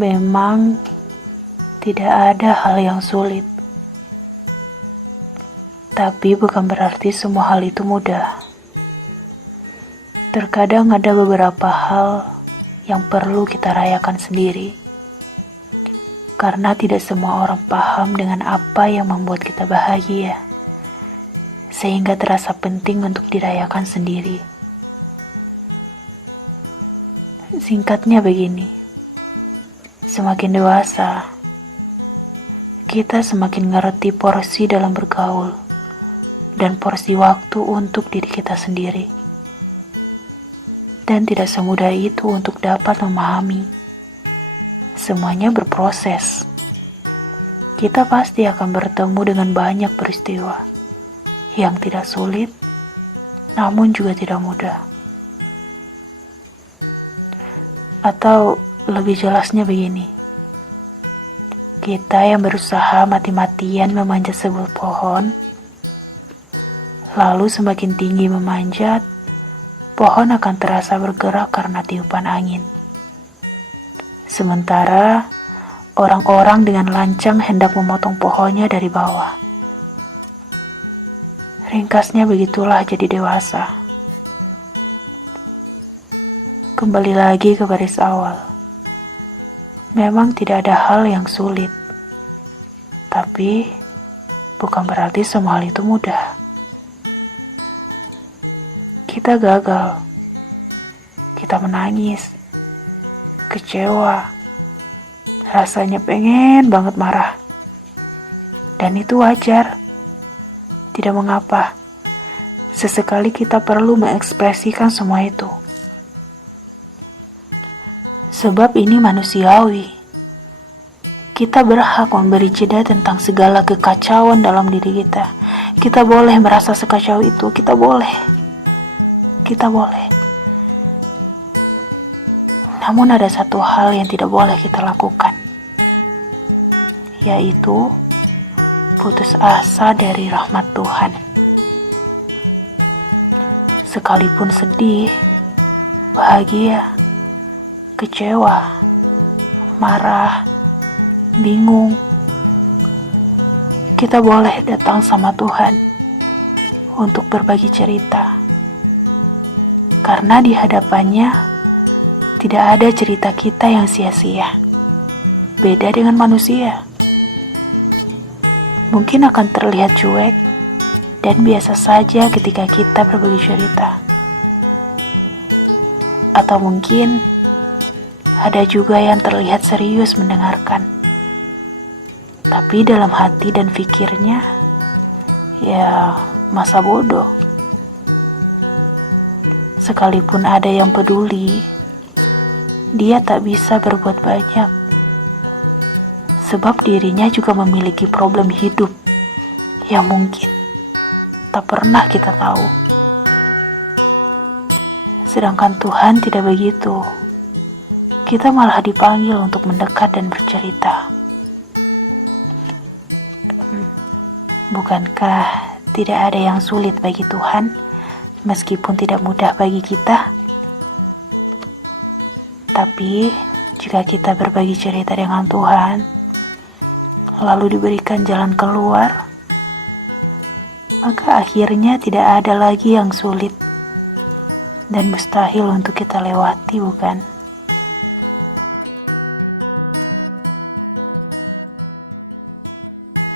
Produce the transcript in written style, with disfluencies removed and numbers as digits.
Memang tidak ada hal yang sulit, tapi bukan berarti semua hal itu mudah. Terkadang ada beberapa hal yang perlu kita rayakan sendiri, karena tidak semua orang paham dengan apa yang membuat kita bahagia, sehingga terasa penting untuk dirayakan sendiri. Singkatnya begini, semakin dewasa, kita semakin ngerti porsi dalam bergaul dan porsi waktu untuk diri kita sendiri. Dan tidak semudah itu untuk dapat memahami. Semuanya berproses. Kita pasti akan bertemu dengan banyak peristiwa yang tidak sulit, namun juga tidak mudah. Atau lebih jelasnya begini, kita yang berusaha mati-matian memanjat sebuah pohon, lalu semakin tinggi memanjat, pohon akan terasa bergerak karena tiupan angin. Sementara orang-orang dengan lancang hendak memotong pohonnya dari bawah. Ringkasnya begitulah jadi dewasa. Kembali lagi ke baris awal. Memang tidak ada hal yang sulit, tapi bukan berarti semua hal itu mudah. Kita gagal, kita menangis, kecewa, rasanya pengen banget marah. Dan itu wajar, tidak mengapa. Sesekali kita perlu mengekspresikan semua itu. Sebab ini manusiawi. Kita berhak memberi jeda tentang segala kekacauan dalam diri kita. Kita boleh merasa sekacau itu, kita boleh. Namun ada satu hal yang tidak boleh kita lakukan, yaitu putus asa dari rahmat Tuhan. Sekalipun sedih, bahagia, kecewa, marah, bingung, kita boleh datang sama Tuhan untuk berbagi cerita. Karena di hadapannya tidak ada cerita kita yang sia-sia. Beda dengan manusia. Mungkin akan terlihat cuek dan biasa saja ketika kita berbagi cerita. Atau mungkin ada juga yang terlihat serius mendengarkan. Tapi dalam hati dan pikirnya, ya masa bodoh. Sekalipun ada yang peduli, dia tak bisa berbuat banyak. Sebab dirinya juga memiliki problem hidup yang mungkin tak pernah kita tahu. Sedangkan Tuhan tidak begitu. Kita malah dipanggil untuk mendekat dan bercerita. Bukankah tidak ada yang sulit bagi Tuhan, meskipun tidak mudah bagi kita? Tapi jika kita berbagi cerita dengan Tuhan, lalu diberikan jalan keluar, maka akhirnya tidak ada lagi yang sulit dan mustahil untuk kita lewati, bukan?